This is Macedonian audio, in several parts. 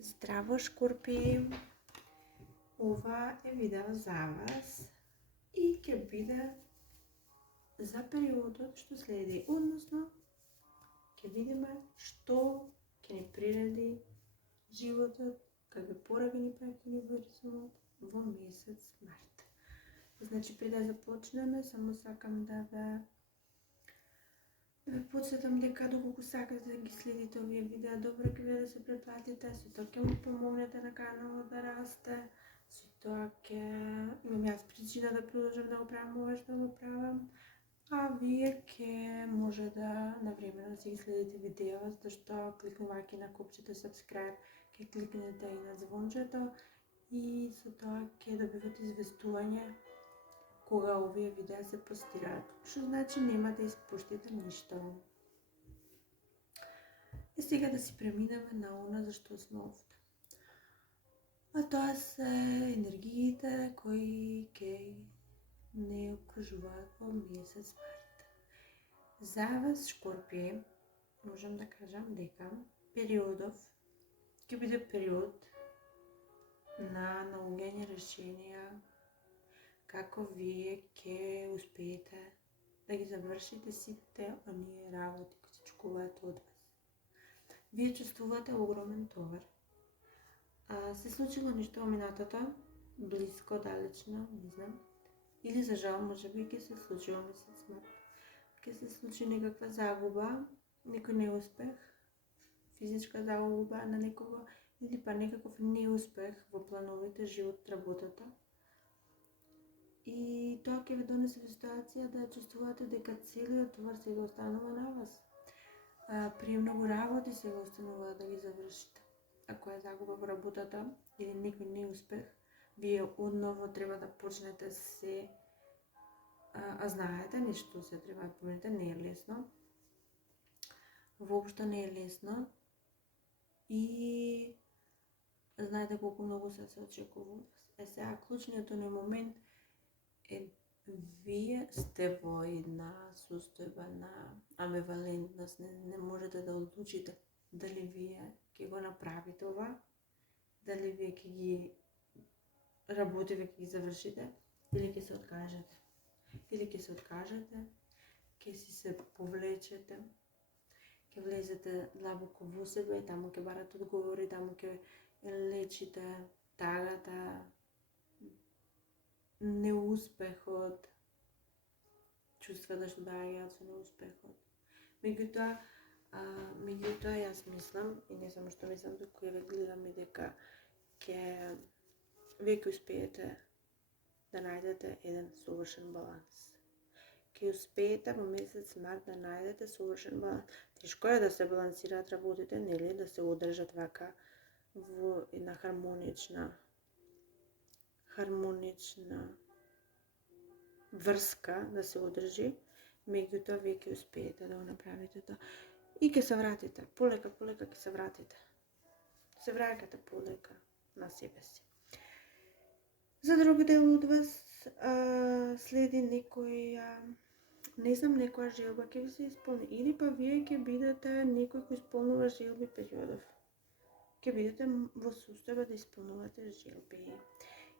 Здраво, Шкорпии! Ова е видео за вас и ќе биде за периодот што следи, односно ќе видиме што ќе ни приреди животот, какви пораки ни праќа универзумот во месец март. Значи, пред да започнеме, само сакам да ве подсетам дека доколку сакате да ги следите овие видеа, добро ќе да се претплатите, со тоа ќе му помогнете на каналот да расте, со тоа ќе имам јас причина да продолжам да го правам ова што го правам, а вие ќе може да навремено да си ги следите видеа, зашто кликнувајќи на копчето subscribe ќе кликнете и на звончето и со тоа ќе добивате известување кога овие видеа се постираат, што значи нема да испуштите ништо. И сега да си преминеме на она за што сме овде. А тоа се енергиите кои ќе не окружуваат во месец март. За вас, Шкорпии, можам да кажам дека периодов ќе биде период на наоѓање решенија како вие ќе успеете да ги завршите сите оние работи кои се очекуваат од вас. Вие чувствувате огромен товар. Се случило нешто во минатото, близко, далечно, не знам. Или за жал, може би ќе се случи во месец март. Ќе се случи некаква загуба, некој неуспех, физичка загуба на некого, или па некаков неуспех во плановите, живот, работата. И тоа ќе ве донесе во ситуација да чувствувате дека целиот товар се го останува на вас. При многу работи се го останува да ги завршите. Ако е загуба во работата или некој неуспех, вие одново треба да почнете се, знаете нешто се треба да помните, не е лесно. Воопшто не е лесно и знаете колку многу се очекува од вас. Сега клучниот момент е вие сте во една состојба на амбивалентност, не можете да одлучите дали вие ќе го направите ова, дали вие ќе ги работите, ќе ги завршите, или ќе се откажете. Или ќе се откажете, ќе си се повлечете, ќе влезете длабоко во себе, таму ќе барате одговори, таму ќе лечите тагата, неуспехот, чувствата што доаѓаат со неуспехот. Меѓутоа јас мислам, и не само што мислам, туку ја ве гледам и дека вие ќе успеете да најдете еден совршен баланс. Ќе успеете во месец март да најдете совршен баланс. Тешко е да се балансираат работите, нели, да се одржат вака во една хармонична врска да се одржи, меѓутоа вие ќе успеете да го направите тоа. И ќе се вратите, полека ќе се вратите. Се враќате полека на себе си. За друг дел од вас следи некоја, не знам, некоја желба ќе ви се исполни, или па вие ќе бидете некој кој исполнува желби периодов. Ќе бидете во состојба да исполнувате желби.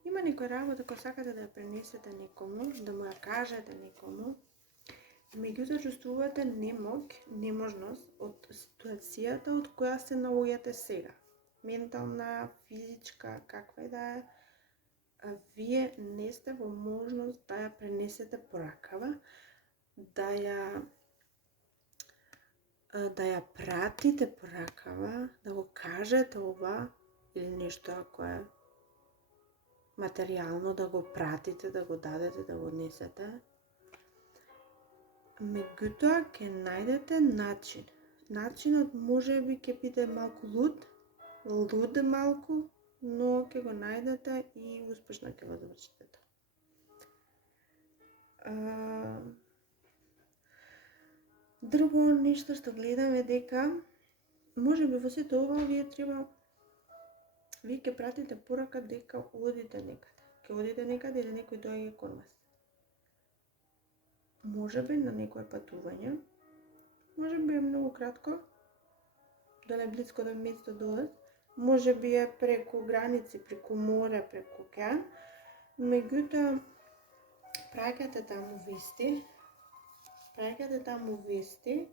Има некоја работа која сакате да ја пренесете некому, да му ја кажете некому, меѓутоа чувствувате неможност од ситуацијата од која се наоѓате сега. Ментална, физичка, каква и да е, вие не сте во можност да ја пренесете поракава, да ја пратите поракава, да го кажете ова или нешто ако е материјално, да го пратите, да го дадете, да го несете. Меѓутоа ќе најдете начин. Начинот може би ќе биде малку луд малку, но ќе го најдете и успешно ќе го завршите тоа. Друго нешто што гледам е дека може би во сето ова вие ќе пратите порака дека одите некаде. Ќе одите некаде или некој доаѓа кон вас. Може би на некое патување, може би е многу кратко, да не близко до место до вас, може би е преку граници, преку море, преку океан, меѓутоа праќате таму вести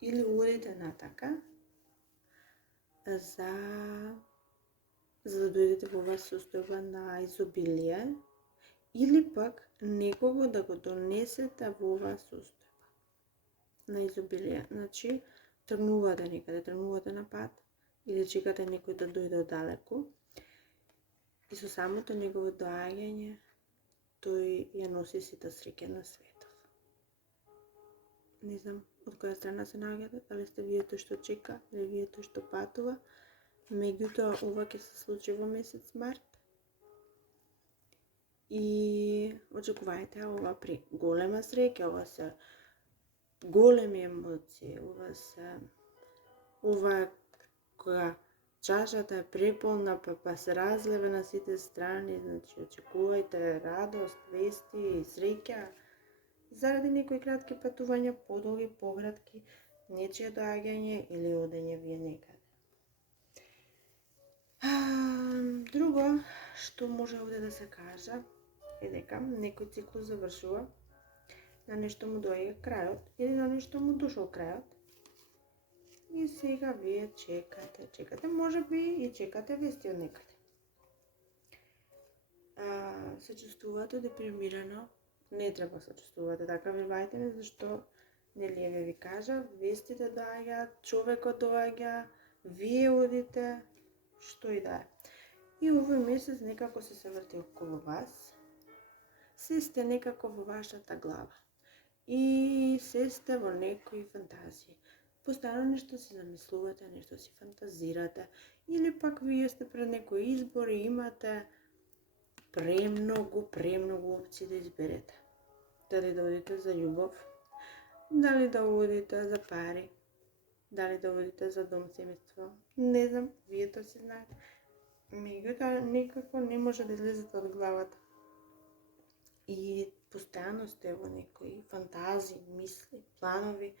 или одите натака за да дојдете во оваа состојба на изобилие или пак некого да го донесете во оваа состојба на изобилие. Значи, тргнувате некаде, тргнувате на пат или чекате некој да дојде оддалеку и со самото негово доаѓање тој ја носи сите среќа на светот. Не знам од која страна се наоѓате, дали сте вие тој што чека или вие тој што патува, меѓутоа ова ќе се случи во месец март и очекувајте ова при голема среќа, ова се големи емоции, ова кога чашата е преполна па се разлива на сите страни, значи очекувајте радост, вести и среќа заради некои кратки патувања, подолги, погратки, нечие доаѓање или одење вие некаде. Друго што може овде да се каже е дека некој циклус завршува, на нешто му доаѓа крајот или на нешто му дошол крајот и сега вие чекате, може би и чекате вести од некаде. Се чувствувате депримирано, не треба се чувствувате така, верувајте ми, зашто нели еве ви кажа, вестите доаѓаат, човекот доаѓа, вие одите, што и да е. И овој месец некако се врти околу вас, се сте некако во вашата глава и се сте во некои фантазии. Постојано нешто си замислувате, нешто си фантазирате, или пак вие сте пред некој избор и имате премногу опции да изберете. Дали да одите за љубов, дали да одите за пари, дали да одите за дом семејство, не знам, вие тоа си знаете. Меѓутоа некако не може да излезете од главата. И постојано сте во некои фантазии, мисли, планови.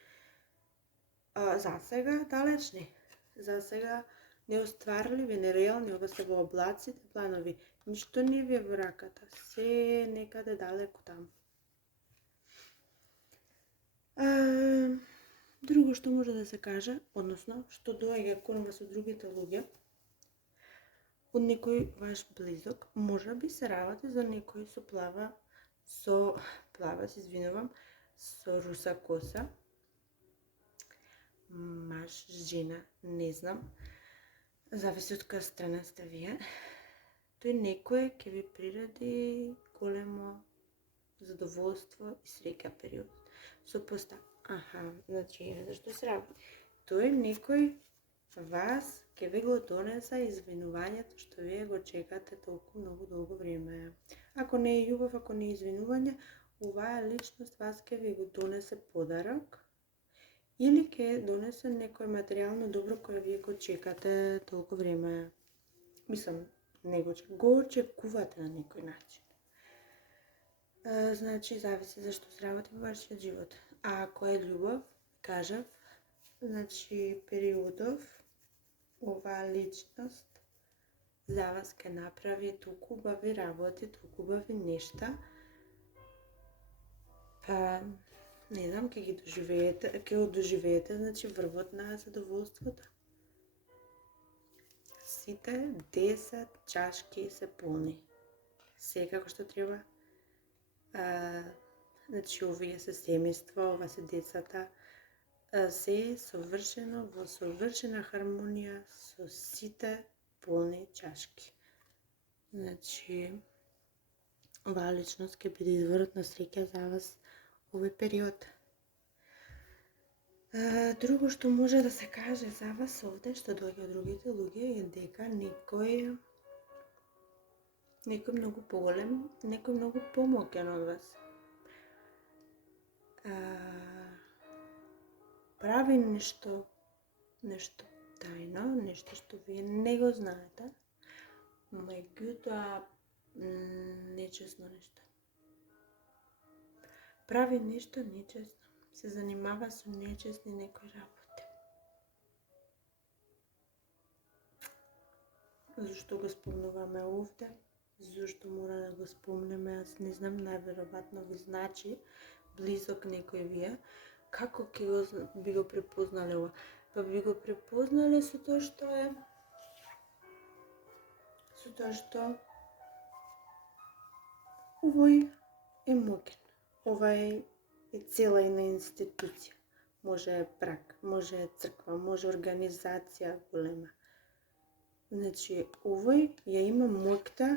За сега далечни, за сега неостварливи, нереални, ова се во облаците планови. Ништо не ви е во раката, се некаде далеку таму. Друго што може да се каже, односно што доаѓа кон вас од другите луѓе, од некој ваш близок, може би се работи за некој со руса коса, маж, жена, не знам, зависи од која страна сте вие. Тој некој ќе ви приреди големо задоволство и среќа период. Со поста, значи зашто се работи? Тој некој вас ќе ви го донеса извинувањето што вие го чекате толку многу долго време. Ако не е љубов, ако не е извинување, оваа личност вас ќе ви го донесе подарок или ќе донесе некој материјално добро кое вие го чекате толку време. Мислам, го очекувате на некој начин. Значи, зависи зашто се работи во вашиот живот. А ако е љубов, кажав, значи периодов, оваа личност за вас ќе направи толку убави работи, толку убави нешта, па не знам, ќе одоживеете, значи врвот на задоволството. Сите 10 чашки се полни. Се како што треба. Значи овие се семејства, ова се децата, се е совршено во совршена хармонија со сите полни чашки. Значи, оваа личност ќе биде изворот на среќа за вас овој период. Друго што може да се каже за вас овде, што доаѓа од другите луѓе, е дека некој многу поголем, некој многу помоќен од вас прави нешто тајно, нешто што вие не го знаете, меѓутоа нечесно нешто. Прави нешто нечесно, се занимава со нечесни некои работи. Зашто го спомнуваме овде? Зашто мора да го спомнеме? Аз не знам, најверојатно ви значи близок некој вие. Како би го препознали ова? Па би го препознали со тоа што овој е моќен. Овај е цела една институција. Може е брак, може е црква, може организација голема. Значи, овој ја има моќта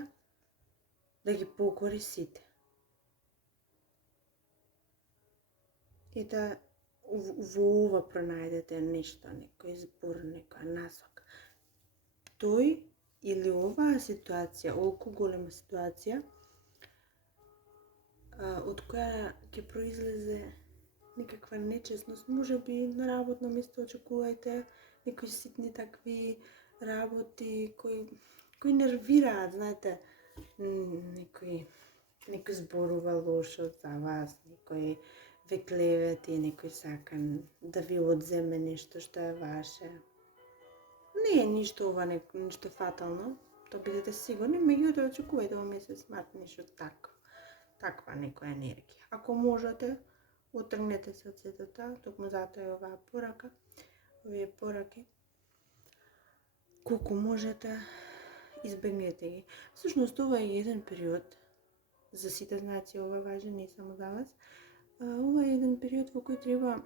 да ги покори сите. И да во ова пронајдете нешто, некој збор, некоја насока. Тој или оваа ситуација, олку голема ситуација, од која ќе произлезе некаква нечесност, може би на работно место очекувајте некои ситни такви работи кои нервираат, знаете, некој зборува лошо за вас, некој ве клевети, некој сака да ви одземе нешто што е ваше. Не е ништо ова, ништо фатално, то бидете сигурни, меѓутоа очекувајте во месец март нешто таква некоја енергија. Ако можете, отргнете се од сето тоа, токму затоа е оваа порака, овие пораки. Колку можете, избегнете ги. Всушност, ова е еден период, за сите знаци ова важи, не само за вас, ова е еден период во кој треба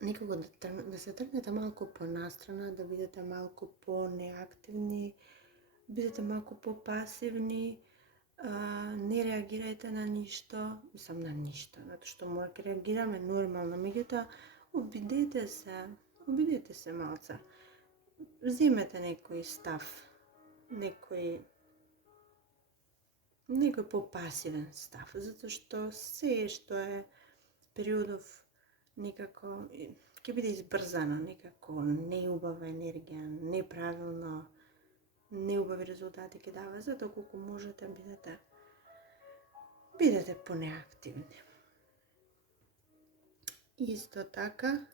некако да се тргнете малку понастрана, да бидете малку по-неактивни, бидете малку по-пасивни, не реагирајте на ништо, мислам на ништо, затоа што мора да реагираме нормално, меѓутоа обидете се малце. Земете некој став, некој по-пасивен став, затоа што се што е периодов некако ќе биде избрзано, некако неубава енергија, неправилно, неубави резултати ќе дава, затоа колку можете бидете понеактивни. Исто така,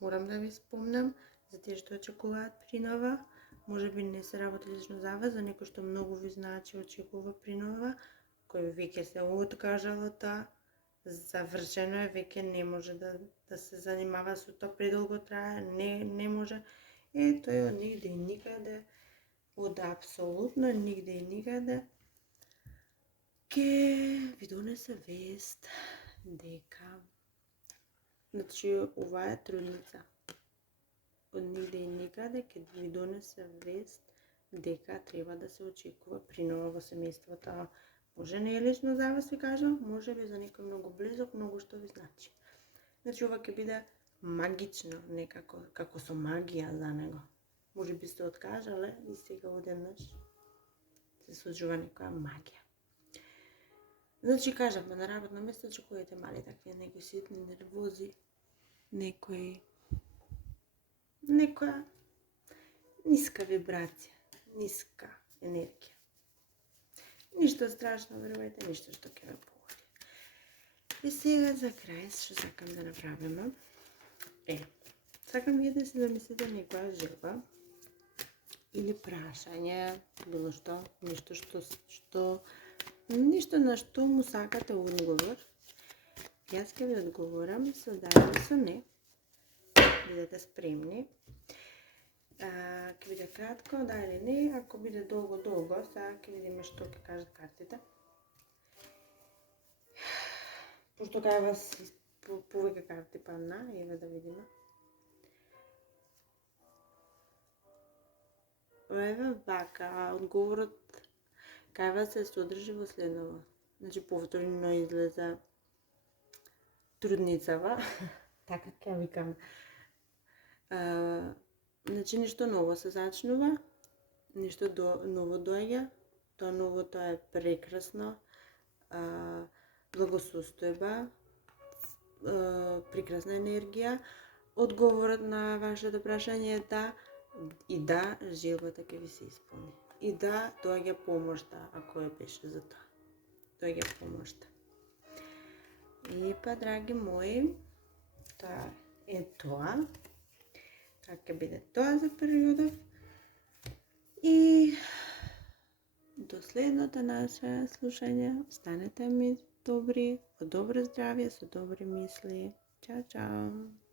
морам да ви спомнам за тие што очекуваат принова, може би не се работи лично за вас, за некој што многу ви значи очекува принова, кој веќе се откажало тоа, завршено е, веќе не може да се занимава со тоа, предолго трае, не може. Тој од нигде и никаде, од апсолутно нигде и никаде, ке ви донесе вест дека, значи ова е трудница, од нигде и никаде ке ви донесе вест дека треба да се очекува принова во семејството. Може не е лично за вас, ви кажам, може би за некој многу близок, многу што ви значи. Значи ова ќе биде магично, некако, како со магија за него. Може би се откажале и сега одеднаш се случува некоја магија. Значи кажавме, на работно место очекувајте мали такви, некои ситни нервози, некоја ниска вибрација, ниска енергија. Ништо страшно, верувајте, ништо што ќе ве погоди. И сега за крај, што сакам да направиме, сакам вие да си замислите некоја желба или прашање, било што, ништо на што му сакате одговор. Јас ќе ви одговорам со да или со не. Бидете спремни. Ќе биде кратко, да или не, ако биде долго, сега ќе видиме што ќе кажат картите. Пошто кај вас повеќе карти падна, еве да видиме. Еве вака, одговорот кај вас се содржи во следново. Значи повторно излезе трудницава, така ќе викам. Значи нешто ново се зачнува, нешто ново доаѓа, тоа новото е прекрасно, благосостојба, прекрасна енергија. Одговорот на вашето прашање е да, и да, желбата ќе ви се исполни. И да, доаѓа помошта, ако е беше за тоа. Доаѓа помошта. И па, драги мои, тоа е тоа. Така ќе биде тоа за периодов. И до следното наше слушање. Останете ми добри, во добро здравје, со добри мисли. Чао, чао!